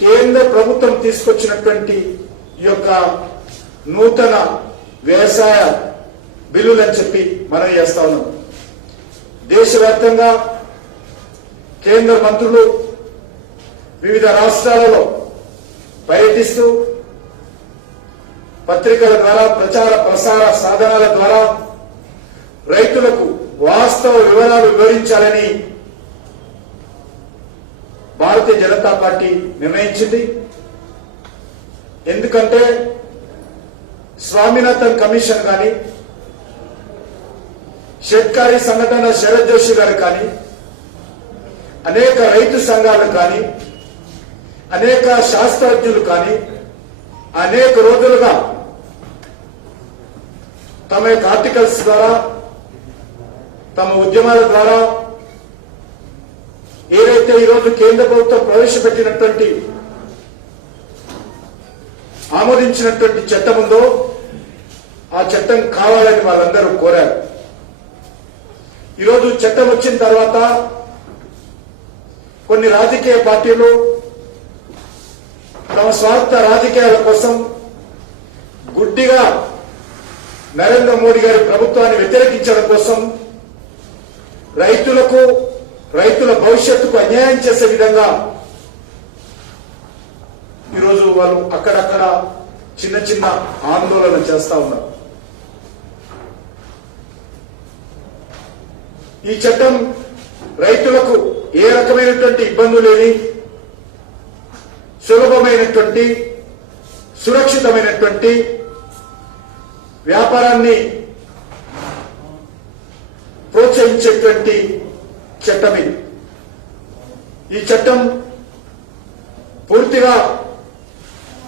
కేంద్ర ప్రభుత్వం తీసుకొచ్చినటువంటి ఈ యొక్క నూతన వ్యవసాయ బిల్లులని చెప్పి మనం చేస్తా ఉన్నాం. దేశవ్యాప్తంగా కేంద్ర మంత్రులు వివిధ రాష్ట్రాలలో పర్యటిస్తూ పత్రికల ద్వారా ప్రచార ప్రసార సాధనాల ద్వారా రైతులకు వాస్తవ వివరాలు వివరించాలని భారతీయ జనతా పార్టీ నిర్ణయించింది. ఎందుకంటే స్వామినాథన్ కమిషన్ కానీ, షెట్కారీ సంఘటన శరత్ జోషి గారు కానీ, అనేక రైతు సంఘాలు కానీ, అనేక శాస్త్రజ్ఞులు కానీ అనేక రోజులుగా తమ యొక్క ఆర్టికల్స్ ద్వారా, తమ ఉద్యమాల ద్వారా ఏదైతే ఈరోజు కేంద్ర ప్రభుత్వం ప్రవేశపెట్టినటువంటి ఆమోదించినటువంటి చట్టం ఉందో ఆ చట్టం కావాలని వాళ్ళందరూ కోరారు. ఈరోజు చట్టం వచ్చిన తర్వాత కొన్ని రాజకీయ పార్టీలు తమ స్వార్థ రాజకీయాల కోసం గుడ్డిగా నరేంద్ర మోడీ గారి ప్రభుత్వాన్ని వ్యతిరేకించడం కోసం రైతులకు, రైతుల భవిష్యత్తుకు అన్యాయం చేసే విధంగా ఈరోజు వాళ్ళు అక్కడక్కడ చిన్న చిన్న ఆందోళన చేస్తా ఉన్నారు. ఈ చట్టం రైతులకు ఏ రకమైనటువంటి ఇబ్బందులు లేని సులభమైనటువంటి సురక్షితమైనటువంటి వ్యాపారాన్ని ప్రోత్సహించేటువంటి చట్టం ఇది. ఈ చట్టం పూర్తిగా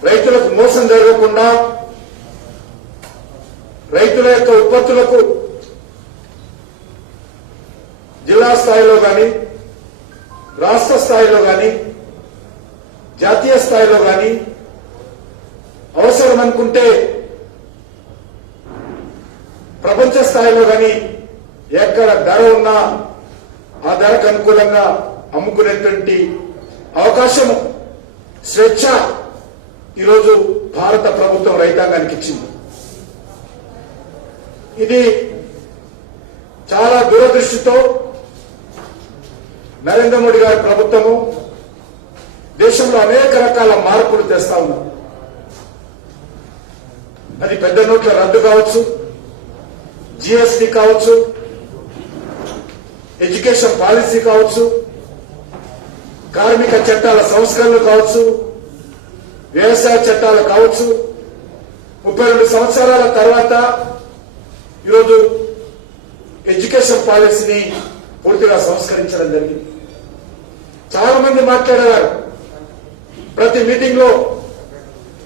రైతులకు మోసం జరగకుండా రైతుల యొక్క ఉత్పత్తులకు జిల్లా స్థాయిలో కానీ, రాష్ట్ర స్థాయిలో కానీ, జాతీయ స్థాయిలో కానీ అవసరం అనుకుంటే ప్రపంచ స్థాయిలో కానీ ఎక్కడ ధర ఉన్నా ఆ ధరకు అనుకూలంగా అమ్ముకునేటువంటి అవకాశము, స్వేచ్ఛ ఈరోజు భారత ప్రభుత్వం రైతాంగానికి ఇచ్చింది. ఇది చాలా దూరదృష్టితో నరేంద్ర మోడీ గారి ప్రభుత్వము దేశంలో అనేక రకాల మార్పులు తెస్తా ఉన్నారు. అది పెద్ద నోట్ల రద్దు కావచ్చు, జీఎస్టీ కావచ్చు, ఎడ్యుకేషన్ పాలసీ కావచ్చు, కార్మిక చట్టాల సంస్కరణలు కావచ్చు, వ్యవసాయ చట్టాలు కావచ్చు. 32 సంవత్సరాల తర్వాత ఈరోజు ఎడ్యుకేషన్ పాలసీని పూర్తిగా సంస్కరించడం జరిగింది. చాలా మంది మాట్లాడేవారు ప్రతి మీటింగ్ లో,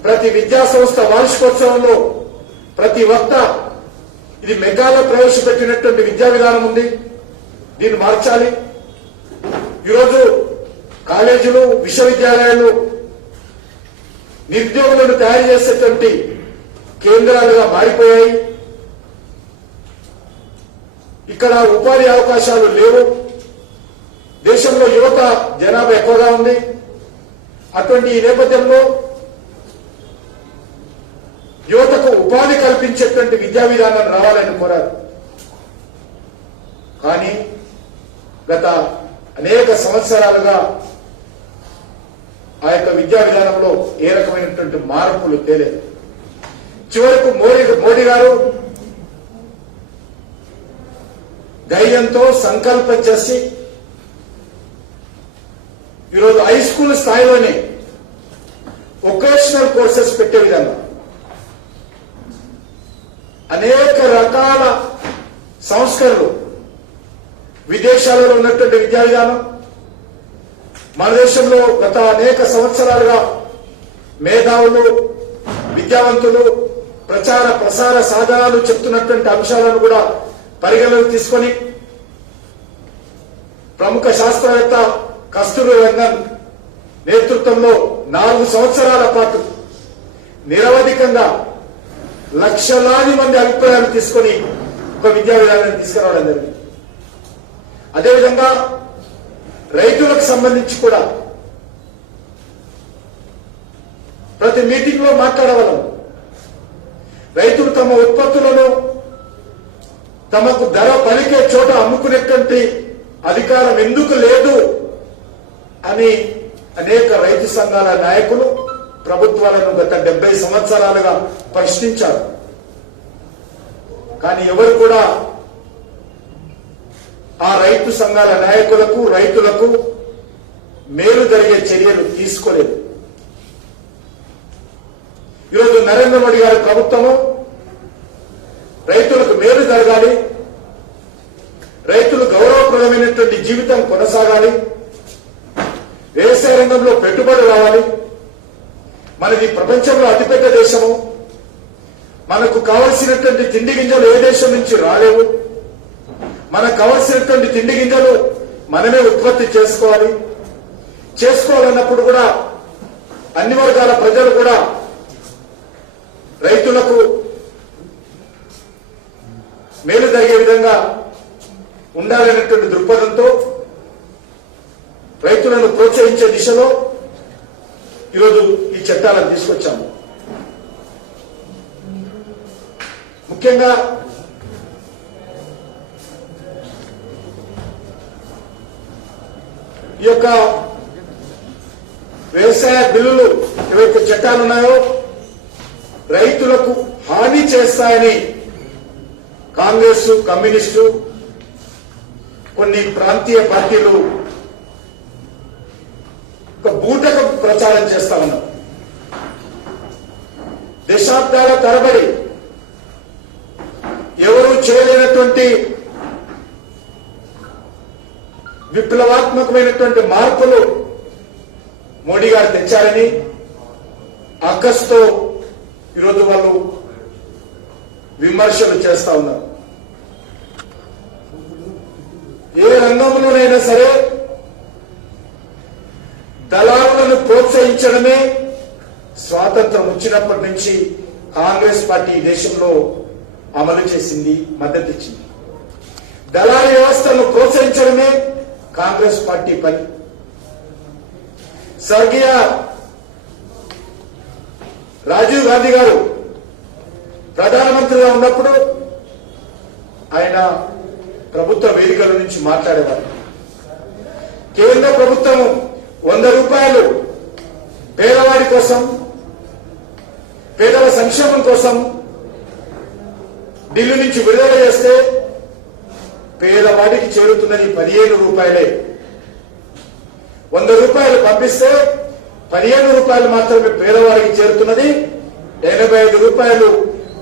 ప్రతి విద్యా సంస్థ వార్షికోత్సవంలో ప్రతి వక్త ఇది మెగాలో ప్రవేశపెట్టినటువంటి విద్యా విధానం ఉంది, దీన్ని మార్చాలి. ఈరోజు కాలేజీలు, విశ్వవిద్యాలయాలు నిరుద్యోగులను తయారు చేసేటువంటి కేంద్రాలుగా మారిపోయాయి. ఇక్కడ ఉపాధి అవకాశాలు లేవు. దేశంలో యువత జనాభా ఎక్కువగా ఉంది. అటువంటి ఈ నేపథ్యంలో యువతకు ఉపాధి కల్పించేటువంటి విద్యా విధానం రావాలని కోరారు. కానీ గత అనేక సంవత్సరాలుగా ఆ యొక్క విద్యా విధానంలో ఏ రకమైనటువంటి మార్పులు తేలేదు. చివరకు మోడీ గారు ధైర్యంతో సంకల్పం చేసి ఈరోజు హై స్కూల్ స్థాయిలోనే వొకేషనల్ కోర్సెస్ పెట్టే విధంగా అనేక రకాల సంస్కరణలు, విదేశాలలో ఉన్నటువంటి విద్యా విధానం, మన దేశంలో గత అనేక సంవత్సరాలుగా మేధావులు, విద్యావంతులు ప్రచార ప్రసార సాధనాలు చెప్తున్నటువంటి అంశాలను కూడా పరిగణలోకి తీసుకొని ప్రముఖ శాస్త్రవేత్త కస్తూరి రంగన్ నేతృత్వంలో 4 సంవత్సరాల పాటు నిరవధికంగా లక్షలాది మంది అభిప్రాయాలు తీసుకొని ఒక విద్యా విధానాన్ని తీసుకురావడం జరిగింది. అదేవిధంగా రైతులకు సంబంధించి కూడా ప్రతి మీటింగ్ లో మాట్లాడగలం. రైతులు తమ ఉత్పత్తులను తమకు ధర పలికే చోట అమ్ముకునేటువంటి అధికారం ఎందుకు లేదు అని అనేక రైతు సంఘాల నాయకులు ప్రభుత్వాలను గత 70 సంవత్సరాలుగా ప్రశ్నించారు. కానీ ఎవరు కూడా ఆ రైతు సంఘాల నాయకులకు రైతులకు మేలు జరిగే చర్యలు తీసుకోలేదు. ఈరోజు నరేంద్ర మోడీ గారి ప్రభుత్వము రైతులకు మేలు జరగాలి, రైతులు గౌరవప్రదమైనటువంటి జీవితం కొనసాగాలి, వ్యవసాయ రంగంలో పెట్టుబడి రావాలి. మనది ప్రపంచంలో అతిపెద్ద దేశము. మనకు కావలసినటువంటి తిండి గింజలు ఏ దేశం నుంచి రాలేవు. మనకు కావలసినటువంటి తిండి గింజలు మనమే ఉత్పత్తి చేసుకోవాలన్నప్పుడు కూడా అన్ని వర్గాల ప్రజలు కూడా రైతులకు మేలు జరిగే విధంగా ఉండాలనేటువంటి దృక్పథంతో రైతులను ప్రోత్సహించే దిశలో ఈరోజు ఈ చట్టాలను తీసుకొచ్చాము. ముఖ్యంగా ఈ యొక్క వ్యవసాయ బిల్లులు ఏవైతే చట్టాలు ఉన్నాయో రైతులకు హాని చేస్తాయని కాంగ్రెస్, కమ్యూనిస్టు, కొన్ని ప్రాంతీయ పార్టీలు ఒక బూటక ప్రచారం చేస్తా ఉన్నారు. దశాబ్దాల తరబడి ఎవరు చేయలేనటువంటి విప్లవాత్మకమైనటువంటి మార్పులు మోడీ గారు తెచ్చారని అక్కస్తో ఈరోజు వాళ్ళు విమర్శలు చేస్తా ఉన్నారు. ఏ రంగంలోనైనా సరే దళారులను ప్రోత్సహించడమే స్వాతంత్రం వచ్చినప్పటి నుంచి కాంగ్రెస్ పార్టీ దేశంలో అమలు చేసింది, మద్దతిచ్చింది. దళారీ వ్యవస్థను ప్రోత్సహించడమే కాంగ్రెస్ పార్టీ పని. స్వర్గీయ రాజీవ్ గాంధీ గారు ప్రధానమంత్రిగా ఉన్నప్పుడు ఆయన ప్రభుత్వ వేదికల నుంచి మాట్లాడేవారు. కేంద్ర ప్రభుత్వం 100 రూపాయలు పేదవాడి కోసం, పేదల సంక్షేమం కోసం ఢిల్లీ నుంచి విడుదల చేస్తే పేదవాడికి చేరుతున్నది 15 రూపాయలే. 100 రూపాయలు పంపిస్తే 15 రూపాయలు మాత్రమే పేదవాడికి చేరుతున్నది. 85 రూపాయలు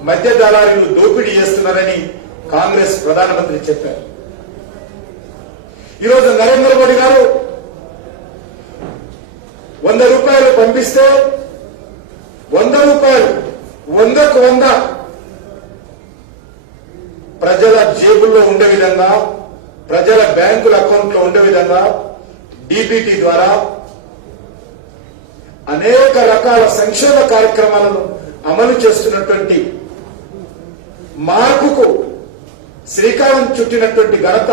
మధ్య దళారీలు దోపిడీ చేస్తున్నారని కాంగ్రెస్ ప్రధానమంత్రి చెప్పారు. ఈరోజు నరేంద్ర మోడీ గారు 100 రూపాయలు పంపిస్తే 100 రూపాయలు 100కు 100 ప్రజల జేబుల్లో ఉండే విధంగా, ప్రజల బ్యాంకుల అకౌంట్లో ఉండే విధంగా డీబీటీ ద్వారా అనేక రకాల సంక్షేమ కార్యక్రమాలను అమలు చేస్తున్నటువంటి మార్పుకు శ్రీకారం చుట్టినటువంటి ఘనత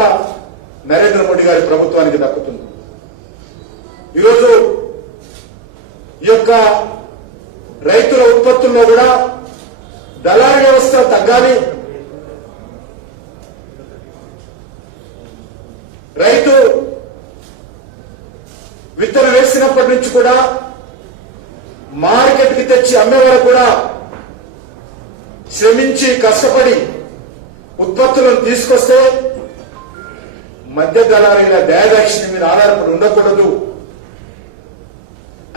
నరేంద్ర మోడీ గారి ప్రభుత్వానికి దక్కుతుంది. ఈరోజు ఈ యొక్క రైతుల ఉత్పత్తుల్లో కూడా దళారీ వ్యవస్థ తగ్గాలి, రైతు విత్తనం వేసినప్పటి నుంచి కూడా మార్కెట్ కి తెచ్చి అమ్మే వరకు కూడా శ్రమించి కష్టపడి ఉత్పత్తులను తీసుకొస్తే మధ్య దళారీల దయాదాక్షిణ్యం మీద ఆధారపడి ఉండకూడదు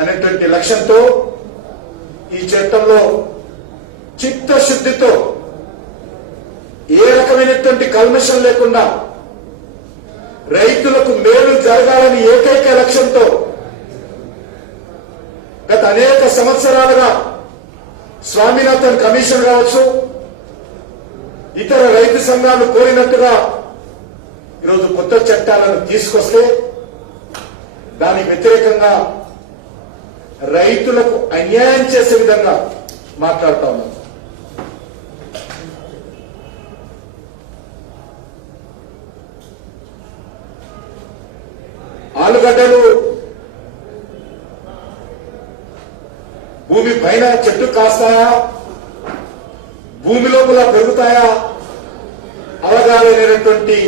అనేటువంటి లక్ష్యంతో ఈ చట్టంలో చిత్తశుద్ధితో ఏ రకమైనటువంటి కల్మషం లేకుండా రైతులకు మేలు జరగాలని ఏకైక లక్ష్యంతో గత అనేక సంవత్సరాలుగా స్వామినాథన్ కమిషన్ కావచ్చు, ఇతర రైతు సంఘాలు కోరినట్టుగా ఈరోజు కొత్త చట్టాలను తీసుకొస్తే దానికి వ్యతిరేకంగా రైతులకు అన్యాయం చేసే విధంగా మాట్లాడుతా ఉన్నాం. ఆలుగడ్డలు భూమి పైన చెట్టు కాస్తాయా, భూమి లోపల పెరుగుతాయా అవగాహనటువంటి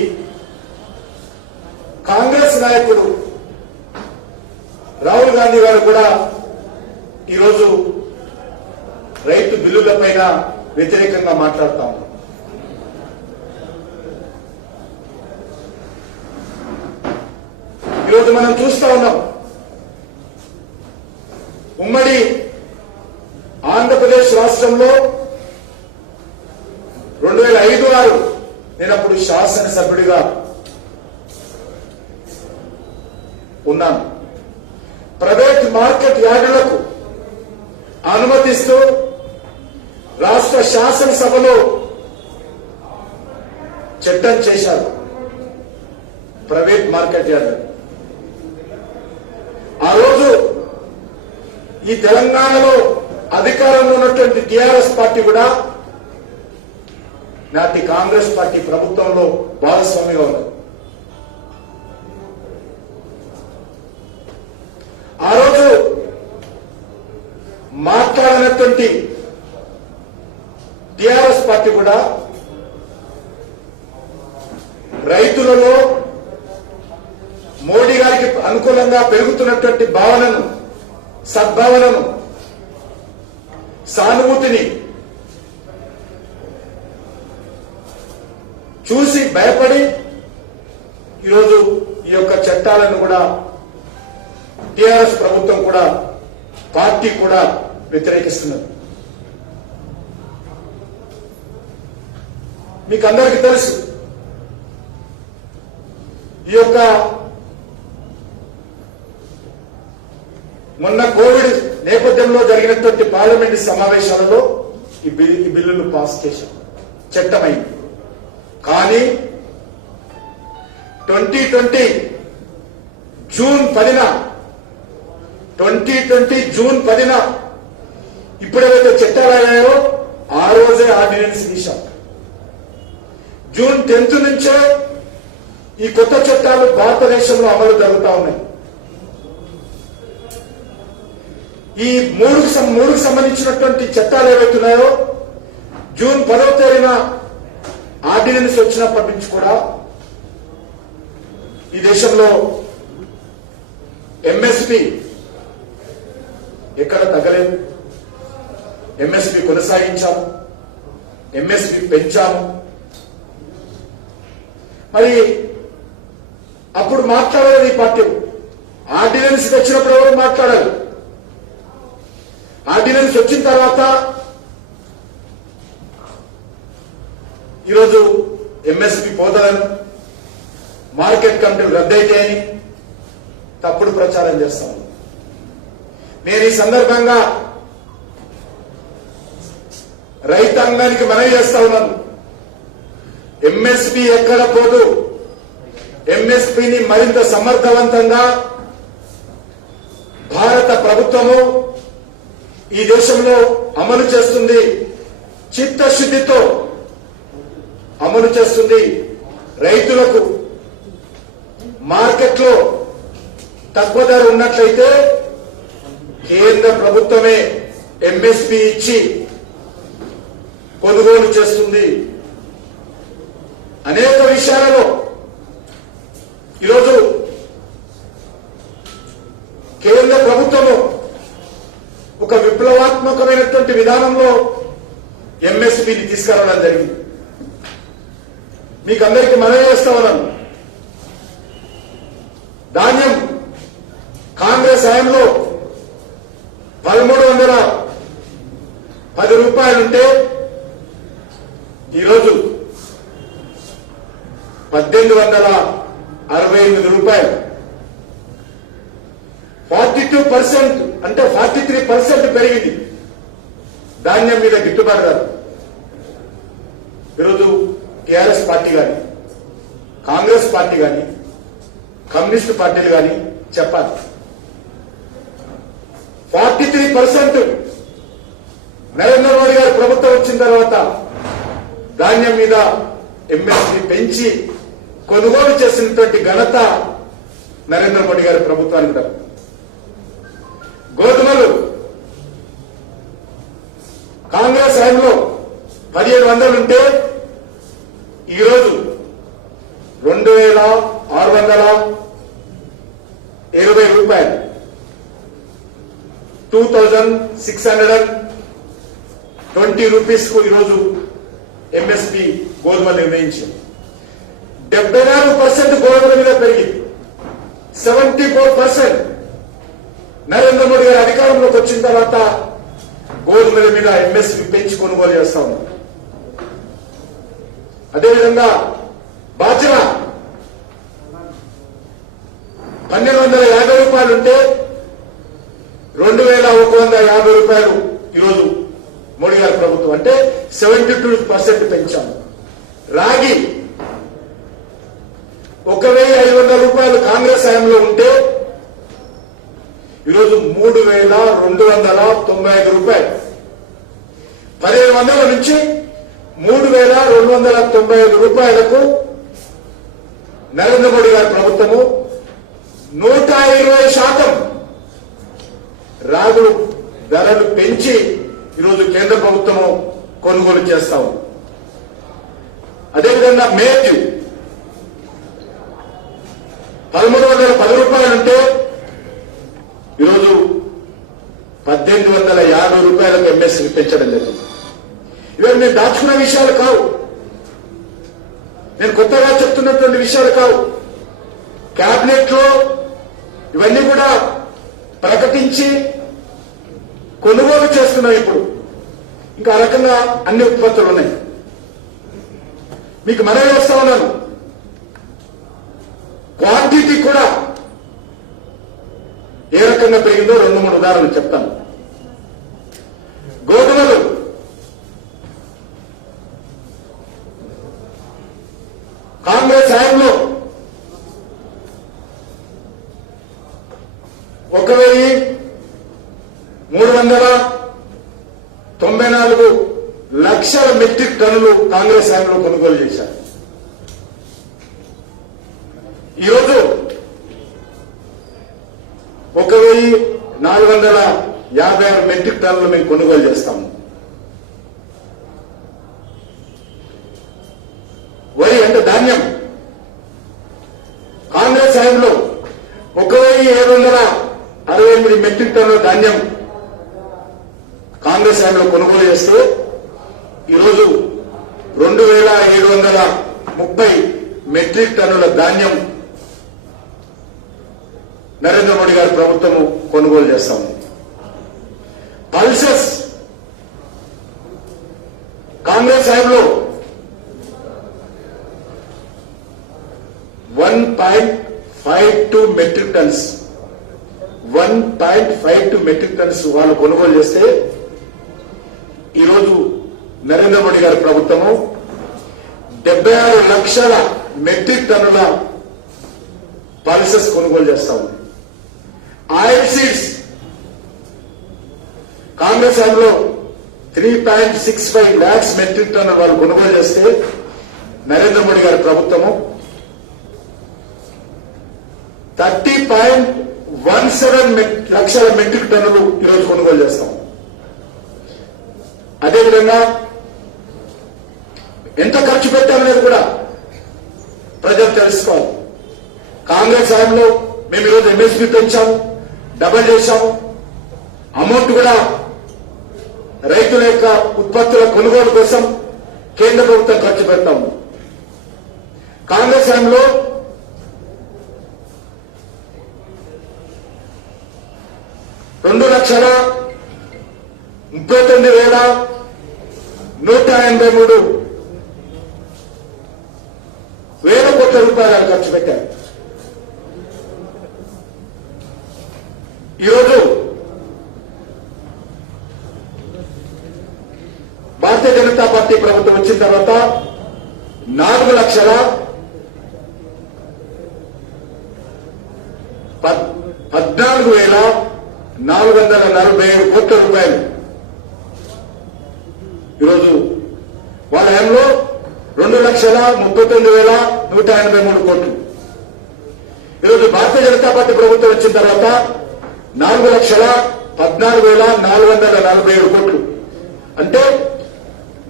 కాంగ్రెస్ నాయకుడు రాహుల్ గాంధీ గారు కూడా ఈరోజు రైతు బిల్లుల పైన వ్యతిరేకంగా మాట్లాడుతా ఉన్నారు. ఈరోజు మనం చూస్తా ఉన్నాం, ఉమ్మడి ఆంధ్రప్రదేశ్ రాష్ట్రంలో 2005-6 నేను అప్పుడు శాసనసభ్యుడిగా ఉన్నాను. ప్రైవేట్ మార్కెట్ యార్డులకు అనుమతిస్తూ రాష్ట్ర శాసనసభలో చట్టం చేశారు. ప్రైవేట్ మార్కెట్ యార్డు ఆ రోజు ఈ తెలంగాణలో అధికారంలో ఉన్నటువంటి టీఆర్ఎస్ పార్టీ కూడా నాటి కాంగ్రెస్ పార్టీ ప్రభుత్వంలో భాగస్వామిగా ఉన్నది. ఆ రోజు మాట్లాడినటువంటి టీఆర్ఎస్ పార్టీ కూడా రైతులలో మోడీ గారికి అనుకూలంగా పెరుగుతున్నటువంటి భావనను, సద్భావనను, సానుభూతిని చూసి భయపడి ఈరోజు ఈ యొక్క చట్టాలను కూడా టీఆర్ఎస్ ప్రభుత్వం కూడా, పార్టీ కూడా వ్యతిరేకిస్తున్నది. మీకు అందరికీ తెలుసు, ఈ యొక్క మొన్న కోవిడ్ నేపథ్యంలో జరిగినటువంటి పార్లమెంటు సమావేశాలలో ఈ బిల్లును పాస్ చేశాం, చట్టమైంది. కానీ 2020 జూన్ 10న ఇప్పుడేవైతే చట్టాలు అయ్యాయో ఆ రోజే ఆర్డినెన్స్ తీశాం. జూన్ 10 నుంచే ఈ కొత్త చట్టాలు భారతదేశంలో అమలు జరుగుతా ఉన్నాయి. ఈ మూడుకు సంబంధించినటువంటి చట్టాలు ఏవైతున్నాయో జూన్ 10వ తేదీన ఆర్డినెన్స్ వచ్చినప్పటి నుంచి కూడా ఈ దేశంలో ఎంఎస్పీ ఎక్కడ తగ్గలేదు. ఎంఎస్పీ కొనసాగించాము, ఎంఎస్పీ పెంచాము. మరి అప్పుడు మాట్లాడలేదు ఈ పార్టీ. ఆర్డినెన్స్ వచ్చినప్పుడు ఎవరు మాట్లాడారు? ఆర్డినెన్స్ వచ్చిన తర్వాత ఈరోజు ఎంఎస్పీ పోతారని, మార్కెట్ కమిటీలు రద్దయితాయని తప్పుడు ప్రచారం చేస్తాం. నేను ఈ సందర్భంగా రైతాంగానికి మనవి చేస్తా ఉన్నాను, ఎంఎస్పీ ఎక్కడ పోదు. ఎంఎస్పీని మరింత సమర్థవంతంగా భారత ప్రభుత్వము ఈ దేశంలో అమలు చేస్తుంది, చిత్తశుద్ధితో అమలు చేస్తుంది. రైతులకు మార్కెట్లో తక్కువ ధర ఉన్నట్లయితే కేంద్ర ప్రభుత్వమే ఎంఎస్పీ ఇచ్చి కొనుగోలు చేస్తుంది. అనేక విషయాలలో ఈరోజు కేంద్ర ప్రభుత్వము ఒక విప్లవాత్మకమైనటువంటి విధానంలో ఎంఎస్పీని తీసుకురావడం జరిగింది. మీకు అందరికీ మనవి చేస్తా ఉన్నాను, ధాన్యం కాంగ్రెస్ హయాంలో 1310 రూపాయలుంటే ఈరోజు 1868 రూపాయలు. 42% అంటే 43% పెరిగింది ధాన్యం మీద గిట్టుబాటు ధర. ఈరోజు టీఆర్ఎస్ పార్టీ కానీ, కాంగ్రెస్ పార్టీ కానీ, కమ్యూనిస్టు పార్టీలు కానీ చెప్పాలి, 43% నరేంద్ర మోడీ గారి ప్రభుత్వం వచ్చిన తర్వాత ధాన్యం మీద ఎంఎస్పీ పెంచి కొనుగోలు చేసినటువంటి ఘనత నరేంద్ర మోడీ గారి ప్రభుత్వానికి దక్కుతుంది. గోధుమలు హయాంలో 1700 ఉంటే ఈరోజు 2620 రూపాయలు, 2620 రూపీస్ కు ఈరోజు ఎంఎస్పి గోధుమ నిర్ణయించింది. 74% గోధుమ మీద పెరిగింది. 74% నరేంద్ర మోడీ గారు అధికారంలోకి వచ్చిన తర్వాత గోధుమల మీద ఎంఎస్పి పెంచి కొనుగోలు చేస్తా ఉన్నారు. అదేవిధంగా బాజ్రా 1250 రూపాయలు ఉంటే 2150 రూపాయలు ఈరోజు మోడీ గారి ప్రభుత్వం, అంటే 72% పెంచాము. రాగి 1500 రూపాయలు కాంగ్రెస్ హయాంలో ఉంటే ఈరోజు 3295 రూపాయలు. 1500 నుంచి 3295 రూపాయలకు నరేంద్ర మోడీ గారి ప్రభుత్వము 120% రాగులు ధరలు పెంచి ఈరోజు కేంద్ర ప్రభుత్వము కొనుగోలు చేస్తా ఉంది. అదేవిధంగా మేజ్ 1310 రూపాయలు ఉంటే ఈరోజు 1850 రూపాయలకు ఎంఎస్పీ పెంచడం జరిగింది. ఇవన్నీ నేను దాచుకున్న విషయాలు కావు, నేను కొత్తగా చెప్తున్నటువంటి విషయాలు కావు. కేబినెట్ లో ఇవన్నీ కూడా ప్రకటించి కొనుగోలు చేస్తున్నాం. ఇప్పుడు ఇంకా ఆ రకంగా అన్ని ఉత్పత్తులు ఉన్నాయి. మీకు మనవి చేస్తా ఉన్నాను, క్వాంటిటీ కూడా ఏ రకంగా పెరిగిందో 2-3 ఉదాహరణలు చెప్తాను. గోధుమలు కాంగ్రెస్ హయాంలో 1394 లక్షల మెట్రిక్ టన్నులు కాంగ్రెస్ హయాంలో కొనుగోలు చేశారు. ఈరోజు 1456 మెట్రిక్ టన్నులు మేము కొనుగోలు చేస్తాము. వరి అంటే ధాన్యం కాంగ్రెస్ హయాంలో 1768 మెట్రిక్ టన్నుల ధాన్యం కాంగ్రెస్ హయాంలో కొనుగోలు చేస్తే ఈరోజు 2730 మెట్రిక్ టన్నుల ధాన్యం నరేంద్ర మోడీ గారి ప్రభుత్వము కొనుగోలు చేస్తాము. పల్సెస్ కాంగ్రెస్ హయాంలో 1.52 మెట్రిక్ టన్స్ 1.52 మెట్రిక్ టన్స్ వాళ్ళు కొనుగోలు చేస్తే ఈరోజు నరేంద్ర మోడీ గారి ప్రభుత్వము 76 లక్షల మెట్రిక్ టన్నుల పల్సెస్ కొనుగోలు చేస్తా ఉంది. ఆయిల్ సీడ్స్ కాంగ్రెస్ హయాంలో 3.65 లాక్స్ మెట్రిక్ టన్ను వాళ్ళు కొనుగోలు చేస్తే నరేంద్ర మోడీ గారి ప్రభుత్వము 30.17 లక్షల మెట్రిక్ టన్నులు ఈరోజు కొనుగోలు చేస్తాం. అదేవిధంగా ఎంత ఖర్చు పెట్టామనేది కూడా ప్రజలు తెలుసుకోవాలి. కాంగ్రెస్ హయాంలో మేము ఈరోజు ఎంఎస్పీ పెంచాము, డబల్ చేశాము. అమౌంట్ కూడా రైతుల యొక్క ఉత్పత్తుల కొనుగోలు కోసం కేంద్ర ప్రభుత్వం ఖర్చు పెడతాము. కాంగ్రెస్ హయాంలో 2,39,183 వేల కోట్ల రూపాయలు ఖర్చు పెట్టారు. ఈరోజు భారతీయ జనతా పార్టీ ప్రభుత్వం వచ్చిన తర్వాత 4,14,447 కోట్ల రూపాయలు ఈరోజు వాళ్ళ హయాంలో 2,39,183 కోట్లు. ఈరోజు భారతీయ జనతా పార్టీ ప్రభుత్వం వచ్చిన తర్వాత 4,14,447 కోట్లు. అంటే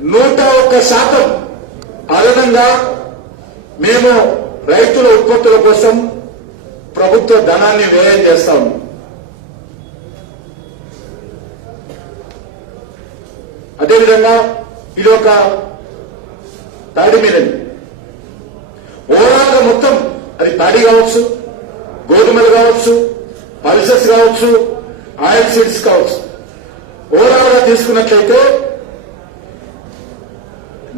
101% అదనంగా మేము రైతుల ఉత్పత్తుల కోసం ప్రభుత్వ ధనాన్ని వ్యయం చేస్తాము. అదేవిధంగా ఇది ఒక తాడి మీదని ఓవరాల్ గా మొత్తం అది తాడి కావచ్చు, గోధుమలు కావచ్చు, పల్సెస్ కావచ్చు, ఆయిల్ సీడ్స్ కావచ్చు, ఓవరాల్ గా తీసుకున్నట్లయితే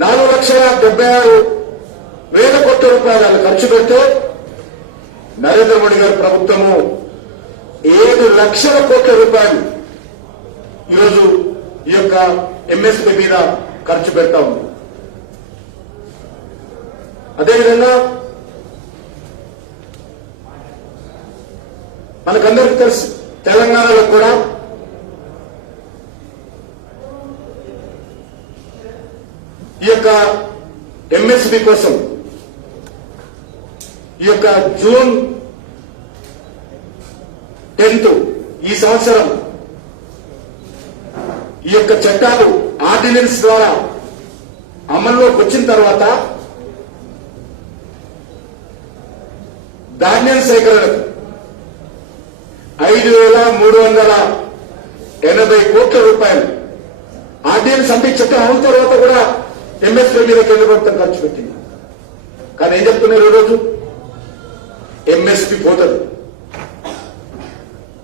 4,76,000 కోట్ల రూపాయలు ఖర్చు పెడితే నరేంద్ర మోడీ గారి ప్రభుత్వము 7 లక్షల కోట్ల రూపాయలు ఈరోజు ఈ యొక్క ఎంఎస్పీ మీద ఖర్చు పెడతా ఉంది. అదేవిధంగా మనకందరికీ తెలుసు తెలంగాణలో కూడా ఈ యొక్క ఎంఎస్పీ కోసం ఈ యొక్క జూన్ 10 ఈ సంవత్సరం ఈ యొక్క చట్టాలు ఆర్డినెన్స్ ద్వారా అమల్లోకి వచ్చిన తర్వాత ధాన్యం సేకరణకు 5,380 కోట్ల రూపాయలు ఆర్డినెన్స్ అంటే చట్టం అమలు తర్వాత కూడా ఎంఎస్పీ మీద కేంద్ర ప్రభుత్వం ఖర్చు పెట్టింది. కానీ ఏం చెప్తున్నారు ఈరోజు? ఎంఎస్పీ పోతుంది.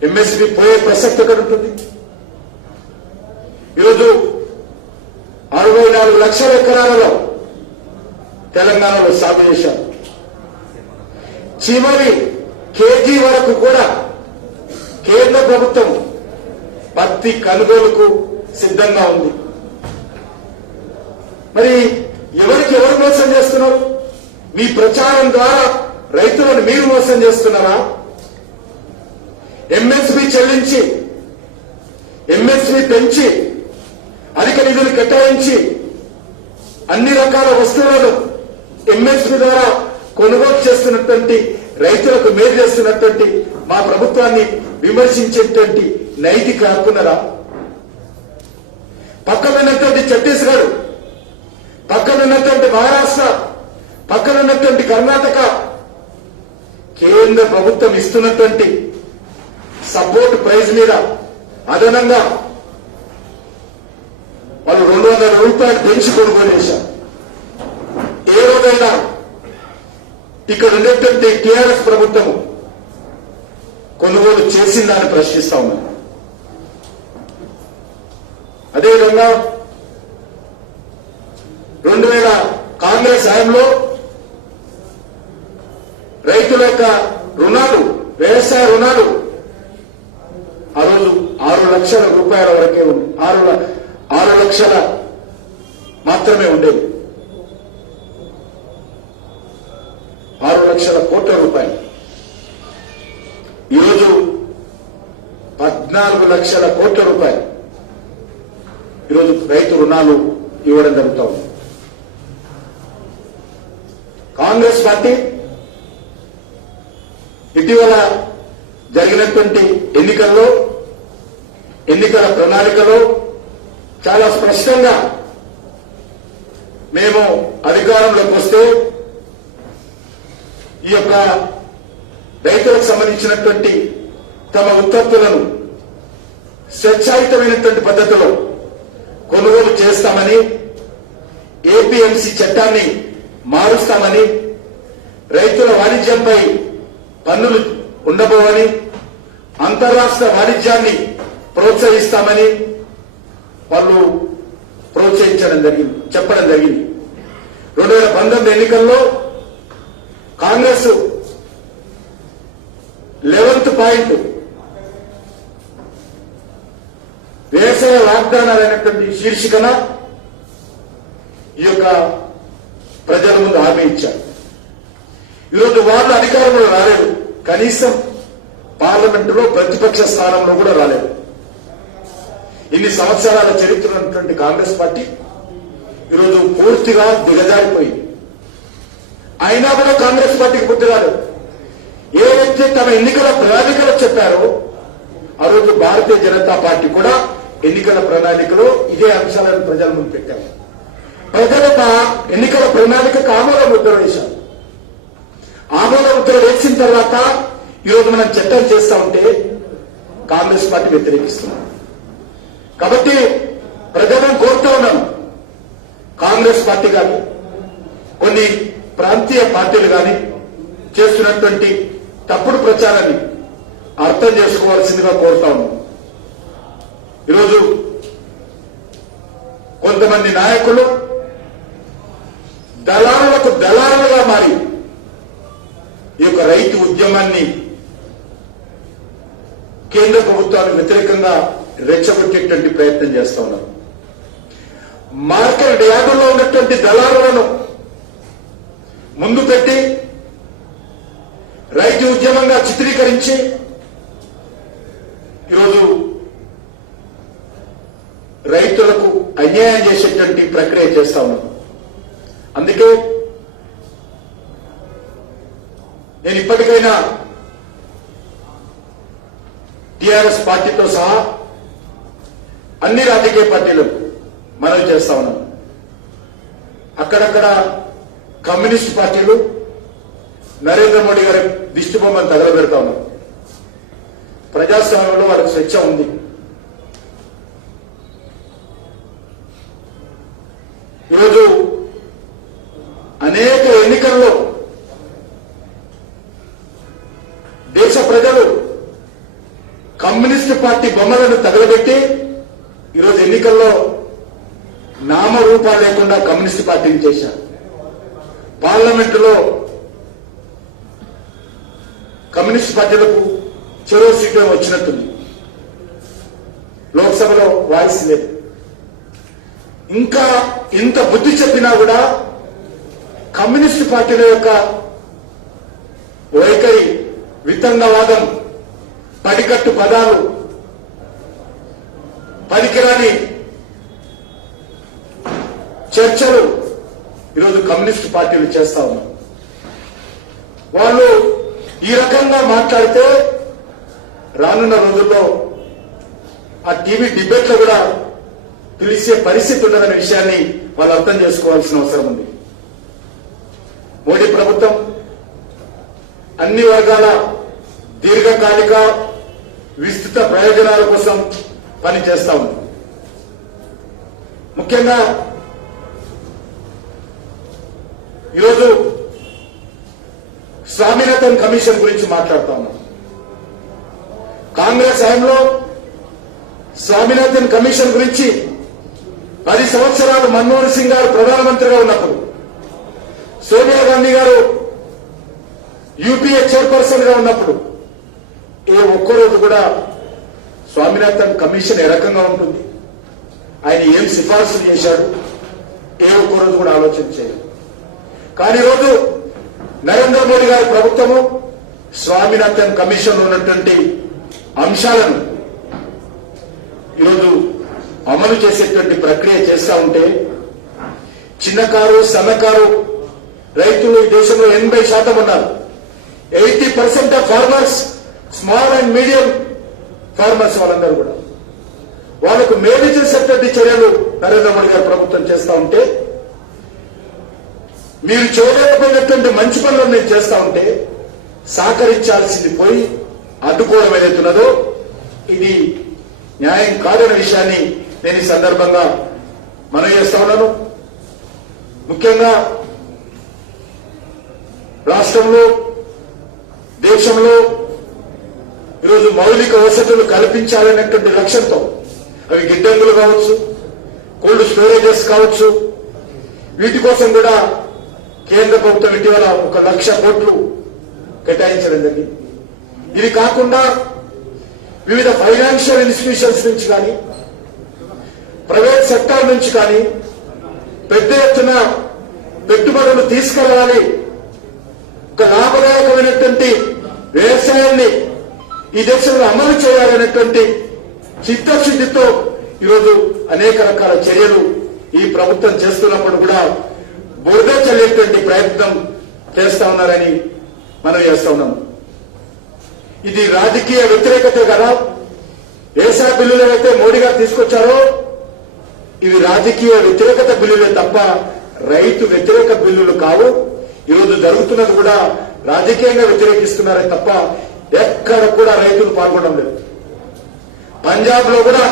ఎంఎస్పీ పోయే ప్రసక్తి ఎక్కడ ఉంటుంది? ఈరోజు 64 లక్షల ఎకరాలలో తెలంగాణలో సాగు చేశారు. చివరి కేజీ వరకు కూడా కేంద్ర ప్రభుత్వం పత్తి కొనుగోలుకు సిద్ధంగా ఉంది. మరి ఎవరు మోసం చేస్తున్నారు? మీ ప్రచారం ద్వారా రైతులను మీరు మోసం చేస్తున్నారా? ఎంఎస్పీ చెల్లించి ఎంఎస్పీ పెంచి అధిక నిధులు కేటాయించి అన్ని రకాల వస్తువులను ఎంఎస్పీ ద్వారా కొనుగోలు చేస్తున్నటువంటి రైతులకు మేలు చేస్తున్నటువంటి మా ప్రభుత్వాన్ని విమర్శించేటువంటి నైతిక హక్కున్నరా? పక్కనున్నటువంటి ఛత్తీస్గఢ్, పక్కనున్నటువంటి మహారాష్ట్ర, పక్కనున్నటువంటి కర్ణాటక కేంద్ర ప్రభుత్వం ఇస్తున్నటువంటి సపోర్ట్ ప్రైజ్ మీద అదనంగా వాళ్ళు 200 రూపాయలు పెంచి కొనుగోలు చేశారు. ఏ రోజైనా ఇక్కడ ఉండేటువంటి టీఆర్ఎస్ ప్రభుత్వం కొనుగోలు చేసిందని ప్రశ్నిస్తా ఉన్నాను. అదేవిధంగా 2000 కాంగ్రెస్ హయాంలో రైతుల యొక్క రుణాలు, వ్యవసాయ రుణాలు ఆ రోజు 6 లక్షల రూపాయల వరకే ఉంది. 6 లక్షల మాత్రమే ఉండేది. 6 లక్షల కోట్ల రూపాయలు ఈరోజు 14 లక్షల కోట్ల రూపాయలు ఈరోజు రైతు రుణాలు ఇవ్వడం జరుగుతూ ఉంది. కాంగ్రెస్ పార్టీ ఇటీవల జరిగినటువంటి ఎన్నికల ప్రణాళికలో చాలా స్పష్టంగా మేము అధికారంలోకి వస్తే ఈ యొక్క రైతులకు సంబంధించినటువంటి తమ ఉత్పత్తులను స్వేచ్ఛాయుతమైనటువంటి పద్ధతిలో కొనుగోలు చేస్తామని, ఏపీఎంసీ చట్టాన్ని మారుస్తామని, రైతుల వాణిజ్యంపై పన్నులు ఉండబోవని, అంతర్రాష్ట్ర వాణిజ్యాన్ని ప్రోత్సహిస్తామని వాళ్ళు చెప్పడం జరిగింది. 2019 ఎన్నికల్లో కాంగ్రెస్ 11th పాయింట్ వ్యవసాయ వాగ్దానాలైనటువంటి శీర్షికన ఈ యొక్క ప్రజల ముందు హామీ ఇచ్చారు. ఈరోజు వాళ్ళు అధికారంలో రాలేదు, కనీసం పార్లమెంటులో ప్రతిపక్ష స్థానంలో కూడా రాలేదు. ఇన్ని సంవత్సరాల చరిత్ర ఉన్నటువంటి కాంగ్రెస్ పార్టీ ఈరోజు పూర్తిగా దిగజారిపోయింది. అయినా కూడా కాంగ్రెస్ పార్టీకి బుద్ధి రాలేదు. ఏ వ్యక్తి తమ ఎన్నికల ప్రణాళికలో చెప్పారో ఆ రోజు భారతీయ జనతా పార్టీ కూడా ఎన్నికల ప్రణాళికలో ఇదే అంశాలను ప్రజల ముందు పెట్టారు. ప్రజల ఎన్నికల ప్రణాళికకు ఆమోద ముద్ర వేశారు. ఆమోద ముద్ర వేసిన తర్వాత ఈరోజు మనం చట్టం చేస్తా ఉంటే కాంగ్రెస్ పార్టీ వ్యతిరేకిస్తున్నాం. కాబట్టి ప్రజలను కోరుతూ ఉన్నాం, కాంగ్రెస్ పార్టీ కానీ కొన్ని ప్రాంతీయ పార్టీలు కానీ చేస్తున్నటువంటి తప్పుడు ప్రచారాన్ని అర్థం చేసుకోవాల్సిందిగా కోరుతా ఉన్నాం. ఈరోజు కొంతమంది నాయకులు దళారులుగా మారి ఈ యొక్క రైతు ఉద్యమాన్ని కేంద్ర ప్రభుత్వానికి వ్యతిరేకంగా రెచ్చగొట్టేటువంటి ప్రయత్నం చేస్తా ఉన్నారు. మార్కెట్ యార్డులో ఉన్నటువంటి దళారులను ముందు పెట్టి రైతు ఉద్యమంగా చిత్రీకరించి ఈరోజు రైతులకు అన్యాయం చేసేటువంటి ప్రక్రియ చేస్తా ఉన్నారు. అందుకే నేను ఇప్పటికైనా టీఆర్ఎస్ పార్టీతో సహా అన్ని రాజకీయ పార్టీలకు మనవి చేస్తా ఉన్నాను. అక్కడక్కడ కమ్యూనిస్ట్ పార్టీలు నరేంద్ర మోడీ గారి దిష్టిబొమ్మను తగలబెడతా ఉన్నారు. ప్రజాస్వామ్యంలో వారికి స్వేచ్ఛ ఉంది. ఈరోజు అనేక ఎన్నికల్లో దేశ ప్రజలు కమ్యూనిస్ట్ పార్టీ బొమ్మలను తగలబెట్టి ఈరోజు ఎన్నికల్లో నామరూపాలు లేకుండా కమ్యూనిస్ట్ పార్టీని చేశారు. పార్లమెంటులో కమ్యూనిస్ట్ పార్టీలకు చెరో సీట్లు వచ్చినట్టుంది. లోక్సభలో వాయిస్ లేదు. ఇంకా ఇంత బుద్ధి చెప్పినా కూడా కమ్యూనిస్ట్ పార్టీల యొక్క వైఖరి, వితండవాదం, పడికట్టు పదాలు, పనికిరాని చర్చలు ఈరోజు కమ్యూనిస్ట్ పార్టీలు చేస్తా ఉన్నారు. వాళ్ళు ఈ రకంగా మాట్లాడితే రానున్న రోజుల్లో ఆ టీవీ డిబేట్లో కూడా పిలిచే పరిస్థితి ఉండదనే విషయాన్ని వాళ్ళు అర్థం చేసుకోవాల్సిన అవసరం ఉంది. మోడీ ప్రభుత్వం అన్ని వర్గాల దీర్ఘకాలిక విస్తృత ప్రయోజనాల కోసం పనిచేస్తా ఉంది. ముఖ్యంగా ఈరోజు స్వామినాథన్ కమిషన్ గురించి మాట్లాడుతా ఉన్నాం. కాంగ్రెస్ హయాంలో స్వామినాథన్ కమిషన్ గురించి 10 సంవత్సరాలు మన్మోహన్ సింగ్ గారు ప్రధానమంత్రిగా ఉన్నప్పుడు, సోనియా గాంధీ గారు యూపీఏ చైర్పర్సన్ గా ఉన్నప్పుడు ఏ ఒక్కరోజు కూడా స్వామినాథన్ కమిషన్ ఏ రకంగా ఉంటుంది, ఆయన ఏం సిఫార్సులు చేశాడు, ఏ ఒక్కరోజు కూడా ఆలోచన చేయదు. కానీ ఈరోజు నరేంద్ర మోడీ గారి ప్రభుత్వము స్వామినాథన్ కమిషన్ ఉన్నటువంటి అంశాలను ఈరోజు అమలు చేసేటువంటి ప్రక్రియ చేస్తా ఉంటే చిన్నకారు, సన్నకారు రైతులు ఈ దేశంలో 80% ఉన్నారు. 80% of farmers, small and medium farmers, వాళ్ళందరూ కూడా వాళ్ళకు మేలు చేసేటువంటి చర్యలు నరేంద్ర మోడీ గారి ప్రభుత్వం చేస్తా ఉంటే, మీరు చేయలేకపోయినటువంటి మంచి పనులను నేను చేస్తా ఉంటే సహకరించాల్సింది పోయి అడ్డుకోవడం ఏదైతున్నదో ఇది న్యాయం కాదనే విషయాన్ని నేను ఈ సందర్భంగా మనవి చేస్తా ఉన్నాను. ముఖ్యంగా రాష్ట్రంలో, దేశంలో ఈరోజు మౌలిక వసతులు కల్పించాలనేటువంటి లక్ష్యంతో అవి గిడ్డంగులు కావచ్చు, కోల్డ్ స్టోరేజెస్ కావచ్చు, వీటి కోసం కూడా కేంద్ర ప్రభుత్వం ఇటీవల 1,00,000 కోట్లు కేటాయించడం జరిగింది. ఇది కాకుండా వివిధ ఫైనాన్షియల్ ఇన్స్టిట్యూషన్స్ నుంచి కానీ, ప్రైవేట్ సెక్టార్ నుంచి కానీ పెద్ద ఎత్తున పెట్టుబడులు తీసుకెళ్లాలి, ఒక లాభదాయకమైనటువంటి వ్యవసాయాన్ని ఈ దేశంలో అమలు చేయాలనేటువంటి చిత్తశుద్ధితో ఈరోజు అనేక రకాల చర్యలు ఈ ప్రభుత్వం చేస్తున్నప్పుడు కూడా బురద చల్లేటువంటి ప్రయత్నం చేస్తా ఉన్నారని మనం చేస్తా ఉన్నాం. ఇది రాజకీయ వ్యతిరేకత కదా. వ్యవసాయ బిల్లులు ఏవైతే మోడీ గారు తీసుకొచ్చారో ఇవి రాజకీయ వ్యతిరేకత బిల్లులే తప్ప రైతు వ్యతిరేక బిల్లులు కావు. ఈరోజు జరుగుతున్నది కూడా రాజకీయంగా వ్యతిరేకిస్తున్నారే తప్ప ఎక్కడ కూడా రైతులు పాల్గొనడం లేదు. పంజాబ్ లో కూడా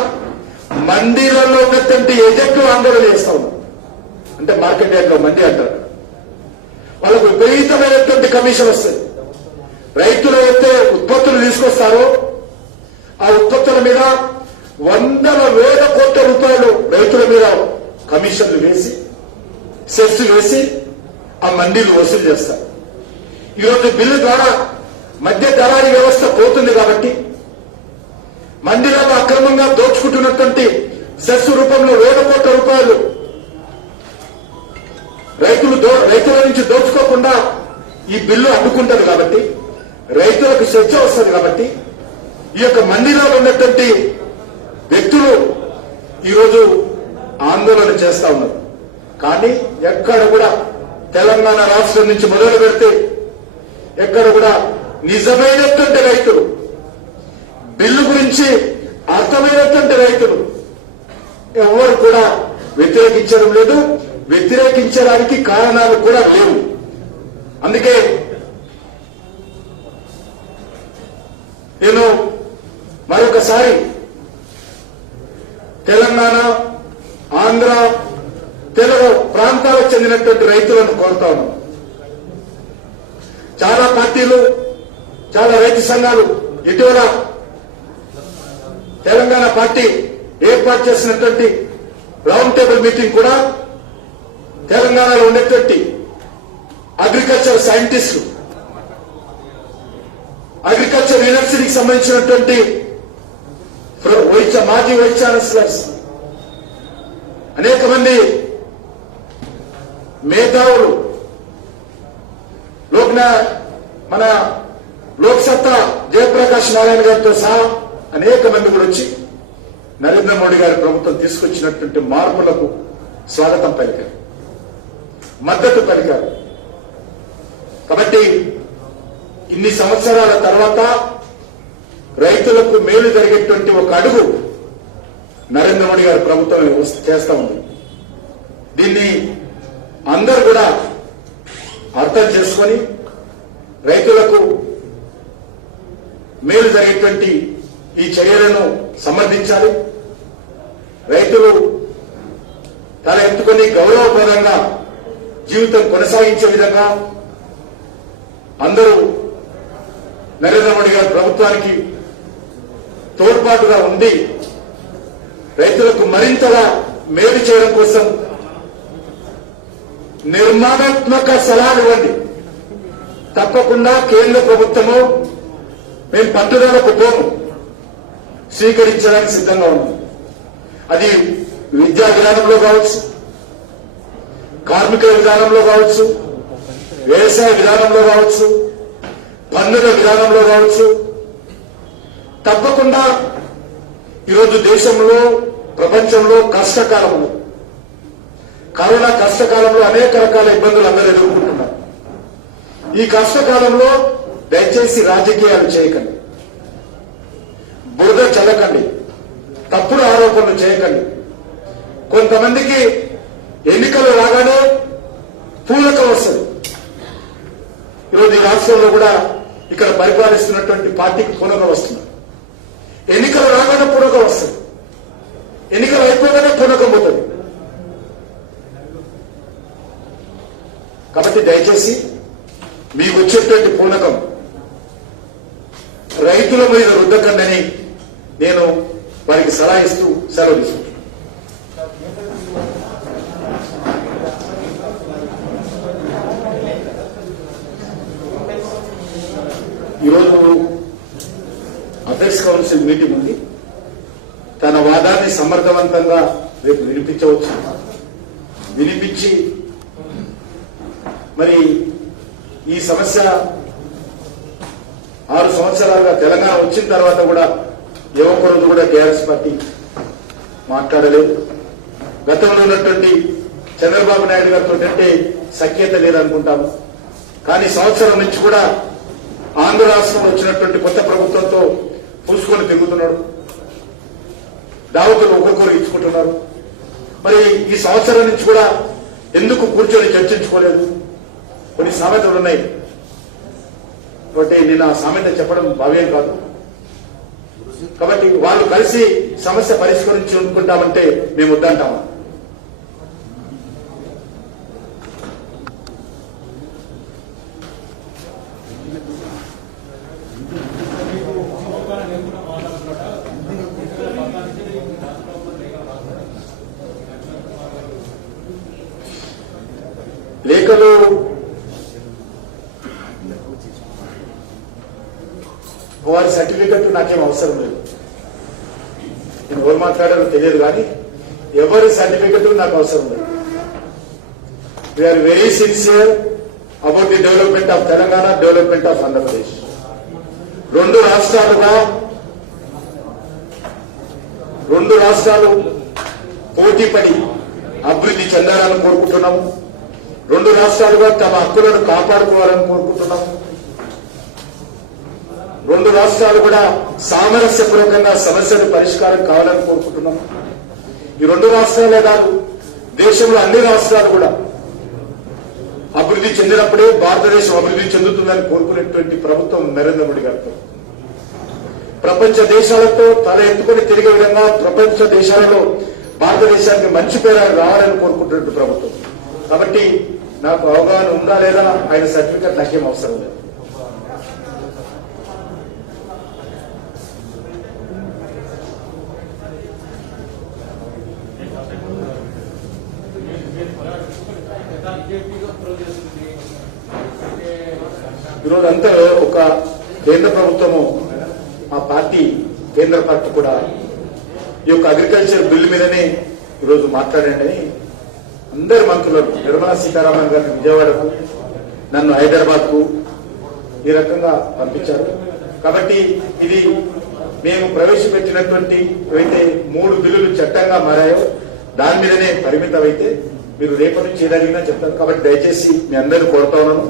మండీలలో ఉన్నటువంటి ఏజెంట్లు ఆందోళన చేస్తా ఉన్నారు. అంటే మార్కెట్ యార్డ్ లో మండీ అంటారు. వాళ్ళకు విపరీతమైనటువంటి కమిషన్ వస్తుంది. రైతులు అయితే ఉత్పత్తులు తీసుకొస్తారో ఆ ఉత్పత్తుల మీద వందల వేల కోట్ల రూపాయలు రైతుల మీద కమిషన్లు వేసి సెస్ వేసి ఆ మండీలు వసూలు చేస్తారు. ఈరోజు బిల్లు ద్వారా మధ్య దళారీ వ్యవస్థ పోతుంది కాబట్టి మండీలలో అక్రమంగా దోచుకుంటున్నటువంటి సెస్ రూపంలో వేల కోట్ల రూపాయలు రైతుల నుంచి దోచుకోకుండా ఈ బిల్లు అడ్డుకుంటారు కాబట్టి రైతులకు స్వేచ్ఛ వస్తుంది కాబట్టి ఈ యొక్క మండీలలో ఉన్నటువంటి వ్యక్తులు ఈరోజు ఆందోళన చేస్తా ఉన్నారు. కానీ ఎక్కడ కూడా తెలంగాణ రాష్ట్రం నుంచి మొదలు పెడితే ఎక్కడ కూడా నిజమైనటువంటి రైతులు, బిల్లు గురించి అర్థమైనటువంటి రైతులు ఎవరు కూడా వ్యతిరేకించడం లేదు. వ్యతిరేకించడానికి కారణాలు కూడా లేవు. అందుకే నేను మరొకసారి తెలంగాణ, ఆంధ్ర, తెలుగు ప్రాంతాలకు చెందినటువంటి రైతులను కోరుతా ఉన్నాం. చాలా పార్టీలు, చాలా రైతు సంఘాలు ఇటీవల తెలంగాణ పార్టీ ఏర్పాటు చేసినటువంటి రౌండ్ టేబుల్ మీటింగ్ కూడా తెలంగాణలో ఉండేటువంటి అగ్రికల్చర్ సైంటిస్టులు, అగ్రికల్చర్ యూనివర్సిటీకి సంబంధించినటువంటి మాజీ వైస్ ఛాన్సలర్స్, అనేక మంది మేధావులు, మన లోక్సత్తా జయప్రకాష్ నారాయణ గారితో సహా అనేక మంది కూడా వచ్చి నరేంద్ర మోడీ గారి ప్రభుత్వం తీసుకొచ్చినటువంటి మార్పులకు స్వాగతం పలికారు, మద్దతు పలికారు. కాబట్టి ఇన్ని సంవత్సరాల తర్వాత రైతులకు మేలు జరిగేటువంటి ఒక అడుగు నరేంద్ర మోడీ గారి ప్రభుత్వం చేస్తా ఉంది. దీన్ని అందరూ కూడా అర్థం చేసుకొని రైతులకు మేలు జరిగేటువంటి ఈ చర్యలను సమర్థించాలి. రైతులు తల ఎత్తుకొని గౌరవప్రదంగా జీవితం కొనసాగించే విధంగా అందరూ నరేంద్ర మోడీ గారి ప్రభుత్వానికి తోడ్పాటుగా ఉండి రైతులకు మరింతగా మేలు చేయడం కోసం నిర్మాణాత్మక సలహాలు ఇవ్వండి. తప్పకుండా కేంద్ర ప్రభుత్వము మేము పట్టుదలకు పోము, స్వీకరించడానికి సిద్ధంగా ఉన్నాం. అది విద్యా విధానంలో కావచ్చు, కార్మికుల విధానంలో కావచ్చు, వ్యవసాయ విధానంలో కావచ్చు, పన్నుల విధానంలో కావచ్చు. తప్పకుండా ఈరోజు దేశంలో, ప్రపంచంలో కష్టకాలంలో, కరోనా కష్టకాలంలో అనేక రకాల ఇబ్బందులు అందరూ ఎదుర్కొంటున్నారు. ఈ కష్టకాలంలో దయచేసి రాజకీయాలు చేయకండి, బురద చల్లకండి, తప్పుడు ఆరోపణలు చేయకండి. కొంతమందికి ఎన్నికలు రాగానే పూనకం వస్తుంది. ఈరోజు ఈ రాష్ట్రంలో కూడా ఇక్కడ పరిపాలిస్తున్నటువంటి పార్టీకి పూనకం వస్తుంది. ఎన్నికలు రాగానే పూనకం వస్తుంది, ఎన్నికలు అయిపోగానే పూనకం పోతుంది. కాబట్టి దయచేసి మీకు వచ్చేటువంటి పూనకం రైతుల మీద రుద్దకండి నేను వారికి సలహా ఇస్తూ సెలవు తీసుకుంటాను. ఈరోజు అపెక్స్ కౌన్సిల్ మీటింగ్ ఉంది. తన వాదాన్ని సమర్థవంతంగా రేపు వినిపించవచ్చు. వినిపించి మరి ఈ సమస్య 6 సంవత్సరాలుగా తెలంగాణ వచ్చిన తర్వాత కూడా యువకుడు కూడా టీఆర్ఎస్ పార్టీ మాట్లాడలేదు. గతంలో ఉన్నటువంటి చంద్రబాబు నాయుడు గారితో అంటే సఖ్యత లేదనుకుంటాము. కానీ సంవత్సరం నుంచి కూడా ఆంధ్ర రాష్ట్రంలో వచ్చినటువంటి కొత్త ప్రభుత్వంతో పూసుకొని తిరుగుతున్నాడు. దావతులు ఒక్కొక్కరు ఇచ్చుకుంటున్నారు. మరి ఈ సంవత్సరం నుంచి కూడా ఎందుకు కూర్చొని చర్చించుకోలేదు? కొన్ని సామెతలు ఉన్నాయి కాబట్టి నేను ఆ సామెత చెప్పడం భావ్యం కాదు. కాబట్టి వాళ్ళు కలిసి సమస్య పరిష్కరించి ఉంటుకుంటామంటే మేము వద్దంటాము. లేఖలు వారి సర్టిఫికెట్ నాకేం అవసరం లేదు. నేను ఎవరు మాట్లాడారో తెలియదు కానీ ఎవరి సర్టిఫికెట్ నాకు అవసరం లేదు. We're very sincere about the development of Telangana, development of Andhra Pradesh. రెండు రాష్ట్రాలు పోటీ పడి అభివృద్ధి చెందాలని కోరుకుంటున్నాము. రెండు రాష్ట్రాలుగా తమ హక్కులను కాపాడుకోవాలని కోరుకుంటున్నాము. రెండు రాష్ట్రాలు కూడా సామరస్యపూర్వకంగా సమస్యలు పరిష్కారం కావాలని కోరుకుంటున్నాం. ఈ రెండు రాష్ట్రాలే కాదు, దేశంలో అన్ని రాష్ట్రాలు కూడా అభివృద్ధి చెందినప్పుడే భారతదేశం అభివృద్ధి చెందుతుందని కోరుకునేటువంటి ప్రభుత్వం నరేంద్ర మోడీ గారితో. ప్రపంచ దేశాలతో తల ఎత్తుకుని తిరిగే విధంగా ప్రపంచ దేశాలలో భారతదేశానికి మంచి పేరు రావాలని కోరుకుంటున్నటువంటి ప్రభుత్వం. కాబట్టి నాకు అవగాహన ఉందా లేదా ఆయన సర్టిఫికెట్ నాకేం అవసరం లేదు. ఈరోజు అంతా ఒక కేంద్ర ప్రభుత్వము, ఆ పార్టీ కేంద్ర పార్టీ కూడా ఈ యొక్క అగ్రికల్చర్ బిల్ మీదనే ఈరోజు మాట్లాడండి. అందరు మంత్రులు నిర్మలా సీతారామన్ గారిని విజయవాడకు, నన్ను హైదరాబాద్ కు ఈ రకంగా పంపించారు. కాబట్టి ఇది మేము ప్రవేశపెట్టినటువంటి ఏవైతే 3 బిల్లులు చట్టంగా మారాయో దాని మీదనే పరిమితం అయితే మీరు రేపటి నుంచి ఏదడిగినా చెప్తారు. కాబట్టి దయచేసి మీ అందరూ కోరుతా ఉన్నాను,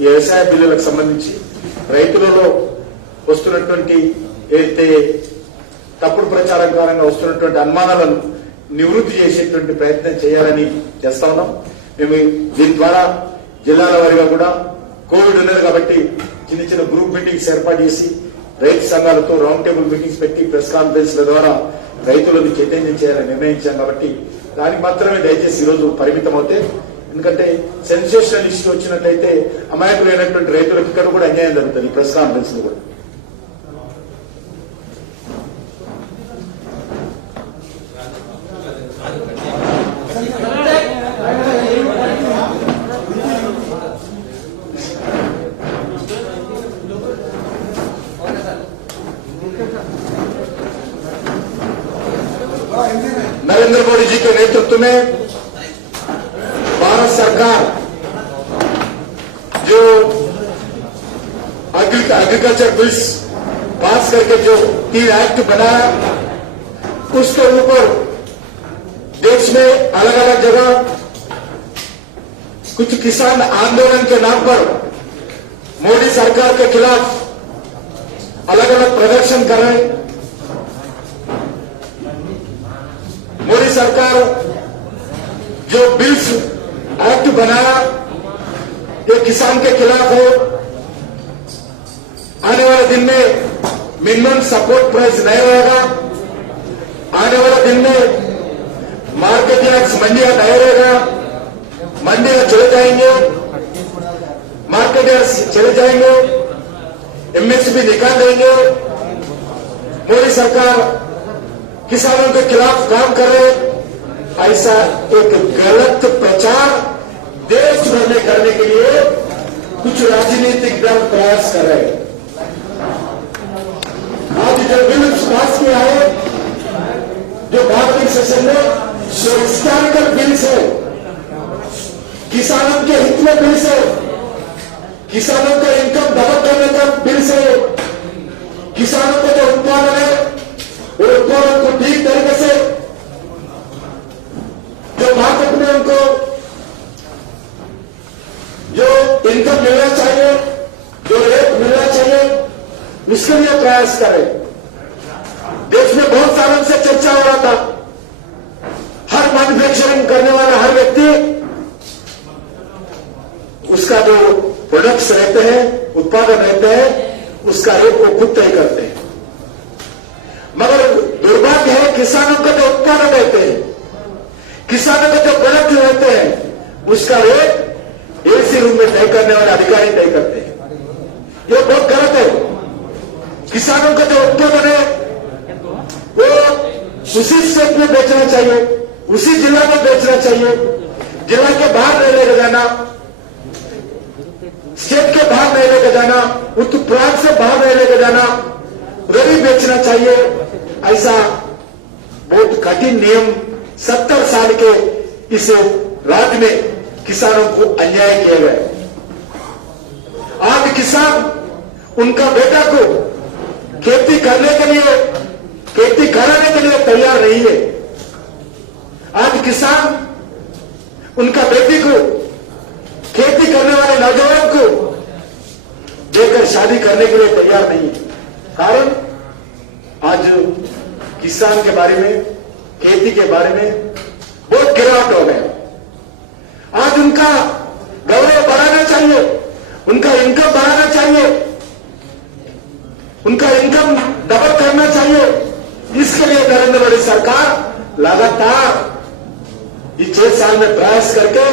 ఈ వ్యవసాయ బిల్లులకు సంబంధించి రైతులలో వస్తున్నటువంటి ఏదైతే తప్పుడు ప్రచారం కారణంగా వస్తున్నటువంటి అనుమానాలను నివృత్తి చేసేటువంటి ప్రయత్నం చేయాలని చేస్తా ఉన్నాం. మేము దీని ద్వారా జిల్లాల వారీగా కూడా కోవిడ్ ఉన్నది కాబట్టి చిన్న చిన్న గ్రూప్ మీటింగ్స్ ఏర్పాటు చేసి రైతు సంఘాలతో రౌండ్ టేబుల్ మీటింగ్స్ పెట్టి ప్రెస్ కాన్ఫరెన్స్ల ద్వారా రైతులను చైతన్యం చేయాలని నిర్ణయించాం. కాబట్టి దానికి మాత్రమే దయచేసి ఈరోజు పరిమితం అవుతే, ఎందుకంటే సెన్సేషనల్ ఇష్యూ వచ్చినట్లయితే అమాయకులైనటువంటి రైతులకు ఇక్కడ కూడా అన్యాయం జరుగుతుంది. ఈ ప్రెస్ కాన్ఫరెన్స్ లో కూడా नरेंद्र मोदी जी के नेतृत्व में भारत सरकार जो एग्रीकल्चर बिल्स पास करके जो 3 एक्ट बनाया, उसके ऊपर देश में अलग अलग जगह कुछ किसान आंदोलन के नाम पर मोदी सरकार के खिलाफ अलग अलग प्रदर्शन कर रहे हैं। मोदी सरकार जो बिल्स एक्ट बनाया ये किसान के खिलाफ हो। आने वाले दिन में मिनिमम सपोर्ट प्राइस नहीं होगा। आने वाले दिन में मार्केट यार्ड्स मंडियां नहीं रहेगा, मंडियां चले जाएंगे, मार्केट यार्ड्स चले जाएंगे, एमएसपी निकाल देंगे। मोदी सरकार किसानों के खिलाफ काम कर रहे, ऐसा एक गलत प्रचार देश भर में करने के लिए कुछ राजनीतिक दल प्रयास कर रहे हैं। आज जो बिल पास किया है, जो भारतीय सेशन में हिस्टोरिकल बिल्स है, किसानों के हित में बिल्स है, किसानों का इनकम डबल करने का बिल्स है, किसानों को जो उत्पादन है वो उत्पादन को ठीक तरीके से जो मार्केट में उनको जो इनकम मिलना चाहिए, जो रेट मिलना चाहिए, इसके लिए प्रयास करें। देश में बहुत सालों से चर्चा हो रहा था, हर मैन्युफैक्चरिंग प्रोडक्ट्स रहते हैं, उत्पादन रहते हैं, उसका रेट वो खुद तय करते हैं। मगर दुर्भाग्य है, किसानों का जो उत्पादन रहते हैं, किसानों का जो प्रोडक्ट रहते हैं, उसका रेट एसी रूम में तय करने वाले अधिकारी तय करते हैं। ये बहुत गलत है। किसानों का जो उत्पादन है वो उसी स्टेट में बेचना चाहिए, उसी जिला में बेचना चाहिए। जिला के बाहर नहीं लेकर जाना, स्टेट के बाहर नहीं लेकर जाना, उत्तर प्रांत से बाहर नहीं लेकर जाना, उधर ही बेचना चाहिए। ऐसा बहुत कठिन नियम 70 साल के इस राज्य में किसानों को अन्याय किया गया। आज किसान उनका बेटा को खेती करने के लिए, खेती कराने के लिए तैयार नहीं है। आज किसान उनका बेटी को, खेती करने वाले नौजवान को देकर शादी करने के लिए तैयार नहीं है। कारण आज किसान के बारे में, खेती के बारे में बहुत गिरावट हो गया। आज उनका गौरव बढ़ाना चाहिए, उनका इनकम बढ़ाना चाहिए, उनका इनकम डबल करना चाहिए। इसके लिए नरेंद्र मोदी सरकार लगातार इस 6 साल में प्रयास करके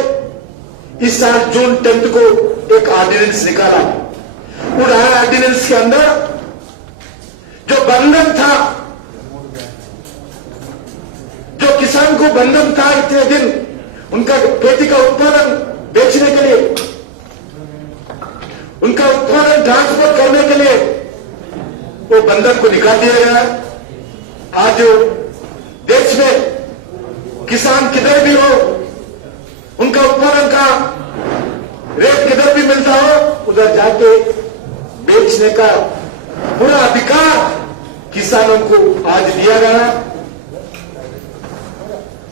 इस साल जून 10 को एक ऑर्डिनेंस निकाला। उन ऑर्डिनेंस के अंदर जो बंधन था, जो किसान को बंधन था इतने दिन उनका खेती का उत्पादन बेचने के लिए, उनका उत्पादन ट्रांसपोर्ट करने के लिए, वो बंधन को निकाल दिया गया। आज देश में किसान किधर भी हो, उनका उत्पादन का रेट किधर भी मिलता हो, उधर जाके बेचने का पूरा अधिकार किसानों को आज दिया गया।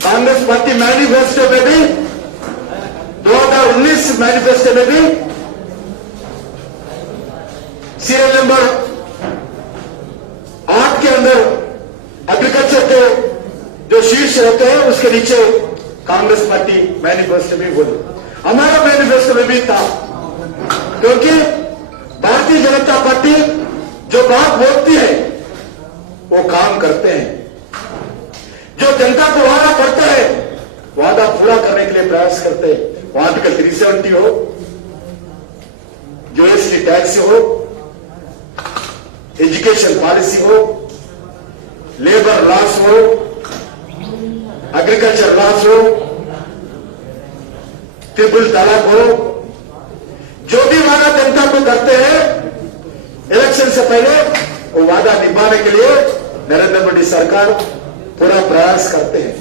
कांग्रेस पार्टी मैनिफेस्टो में भी, 2019 मैनिफेस्टो में भी सीरियल नंबर 8 के अंदर एग्रीकल्चर के जो शीर्ष रहते हैं उसके नीचे कांग्रेस पार्टी मैनिफेस्टो में बोले, हमारा मैनिफेस्टो में भी था। क्योंकि भारतीय जनता पार्टी जो बात बोलती है वो काम करते हैं। जो जनता को वादा करते हैं, वादा पूरा करने के लिए प्रयास करते हैं। वो आर्टिकल 370 हो, जीएसटी टैक्स हो, एजुकेशन पॉलिसी हो, लेबर लॉस हो, एग्रीकल्चर लॉस हो, ट्रिपल तलाक हो, जो भी वादा जनता को करते हैं इलेक्शन से पहले, वो वादा निभाने के लिए नरेंद्र मोदी सरकार पूरा प्रयास करते हैं।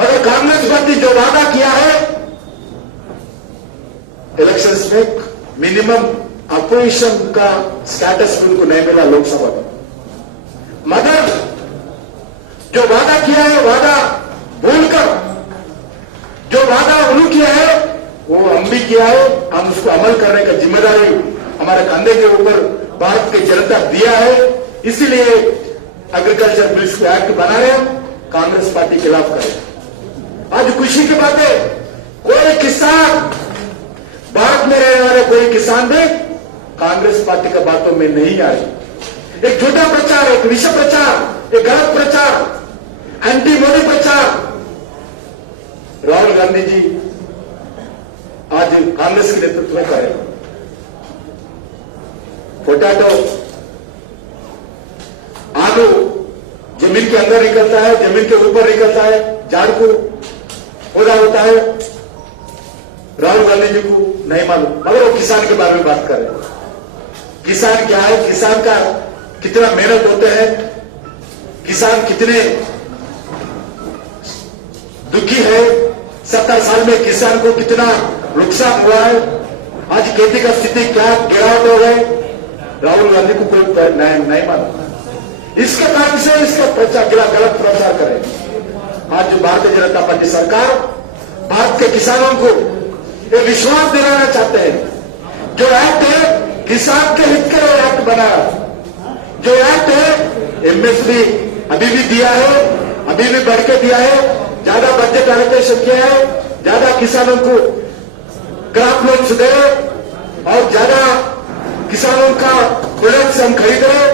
मगर कांग्रेस पार्टी जो वादा किया है इलेक्शंस में, मिनिमम अपोजिशन का स्टेटस उनको नहीं मिला लोकसभा में। मगर जो वादा किया है, वादा भूलकर जो वादा उन्होंने किया है वो हम भी किया है। हम उसको अमल करने का जिम्मेदारी हमारे कंधे के ऊपर भारत की जनता दिया है। इसीलिए एग्रीकल्चर बिल्स को एक्ट बना रहे हैं, कांग्रेस पार्टी के खिलाफ करें। आज खुशी की बात है, कोई किसान, भारत में रहने वाले कोई किसान भी कांग्रेस पार्टी की बातों में नहीं आए। एक झूठा प्रचार, एक विषय प्रचार, एक गलत प्रचार, एंटी मोदी प्रचार राहुल गांधी जी आज कांग्रेस के नेतृत्व में करें। पोटैटो, आलू जमीन के अंदर निकलता है, जमीन के ऊपर निकलता है, झाड़ को पौधा होता है। राहुल गांधी जी को नहीं मालूम, मगर वो किसान के बारे में बात कर रहे हैं। किसान क्या है, किसान का कितना मेहनत होते हैं, किसान कितने दुखी है, 70 साल में किसान को कितना नुकसान हुआ है, आज खेती का स्थिति क्या गिरावट हो गए, राहुल गांधी को कोई नहीं मालूम। इसके कारण से इसका प्रचार, गलत प्रचार करें। आज जो भारतीय जनता पार्टी सरकार भारत के किसानों को ये विश्वास दिलाना चाहते हैं। जो एक्ट है किसान के हित के लिए एक्ट बना, जो एक्ट है एमएसपी अभी भी दिया है, अभी भी बढ़ के दिया है, ज्यादा बजट एलोकेशन किया है, ज्यादा किसानों को क्रॉप लोन्स दे, और ज्यादा किसानों का प्रोडक्ट्स हम खरीद रहे हैं।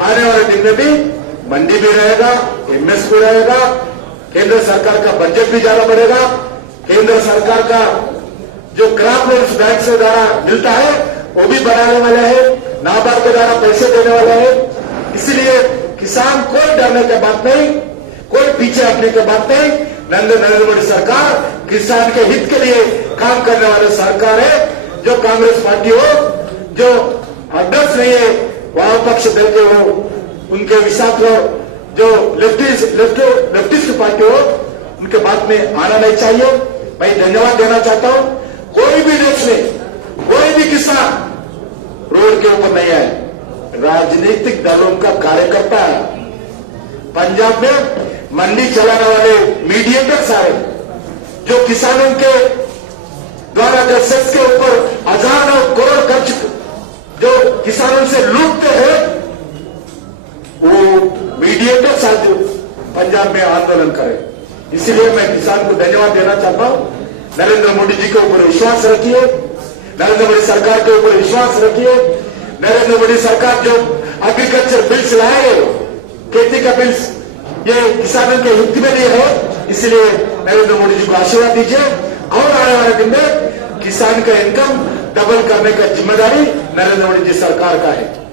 आने वाले दिन में भी मंडी भी रहेगा, एमएसपी रहेगा, केंद्र सरकार का बजट भी ज्यादा बढ़ेगा, केंद्र सरकार का जो क्रॉप लोन्स बैंक से द्वारा मिलता है वो भी बढ़ाने वाला है, नाबार्ड के द्वारा पैसे देने वाला है। इसलिए किसान कोई डरने की बात नहीं, कोई पीछे हटने की बात नहीं। नरेंद्र मोदी सरकार किसान के हित के लिए काम करने वाली सरकार है। जो कांग्रेस पार्टी हो, जो अध्यक्ष नहीं है, वामपक्ष दल के हो, उनके विसाख हो, जो लेफ्टिस्ट पार्टी हो, उनके बात में आना नहीं चाहिए। मैं धन्यवाद देना चाहता हूं। कोई भी देश में कोई भी किसान रोड के ऊपर नहीं आए, राजनीतिक दलों का कार्यकर्ता है। पंजाब में मंडी चलाने वाले मीडिएटर सारे जो किसानों के द्वारा जो सेक्स के ऊपर हजारों करोड़ खर्च जो किसानों से लूटते हैं, वो मीडिएटर साथियों पंजाब में आंदोलन करें। इसलिए मैं किसान को धन्यवाद देना चाहता हूं। नरेंद्र मोदी जी के ऊपर विश्वास रखिए, नरेंद्र मोदी सरकार के ऊपर विश्वास रखिए। नरेंद्र मोदी सरकार जो एग्रीकल्चर बिल्स लाए, खेती का बिल्स, ये किसानों के हित में लिए है। इसलिए नरेंद्र मोदी जी को आशीर्वाद दीजिए और आने वाले दिन में किसान का इनकम डबल करने का जिम्मेदारी नरेंद्र मोदी जी सरकार का है।